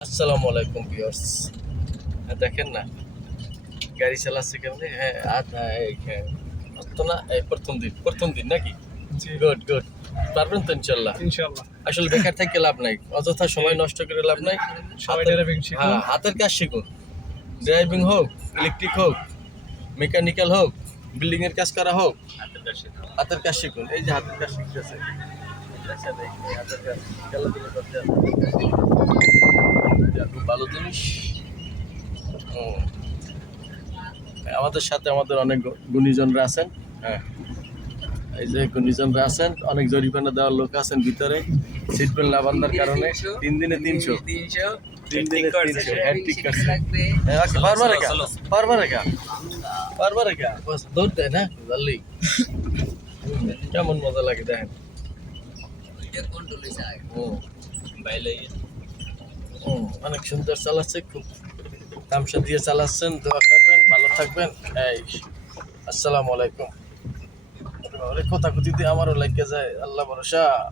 আসসালামু আলাইকুম ভিউয়ার্স। দেখেন না গাড়ি চালাচ্ছে কেমনে। তো না এই প্রথম দিন নাকি? গুড গুড, পারবেন তো ইনশাল্লাহ। ইনশাআল্লাহ। আসলে বেকার থেকে লাভ নাই, অযথা সময় নষ্ট করে লাভ নাই। সবাই হাতের- ড্রাইভিং শিখুন। হাতের কাজ শিখুন। ড্রাইভিং হোক, ইলেকট্রিক হোক, মেকানিক্যাল হোক, বিল্ডিং এর কাজ করা হোক, হাতের কাজ শিখুন। এই যে হাতের কাজ শিখতেছে, হাতের কাজ খেলাধুলা করতে খুব ভালো জিনিস। হুম। আমাদের সাথে আমাদের অনেক গুণীজনরা আছেন। হ্যাঁ, এই যে গুণীজনরা আছেন, অনেক জরিমানা দেওয়ার লোক আছেন ভিতরে। সিট বেল্ট না বাঁধার কারণে 3 দিনে 300, 3 দিনে 300 হেড ঠিক করছে। হ্যাঁ, পারবা রেখা বস দৌড় দেয় না জানলি। কেমন মজা লাগে দেখেন। অনেক সুন্দর চালাচ্ছে, খুব তামসা দিয়ে চালাচ্ছেন। দোয়া করবেন, ভালো থাকবেন। এই আসসালামু আলাইকুম। কথা কথিতে আমারও লাগে যায়, আল্লাহ ভরসা।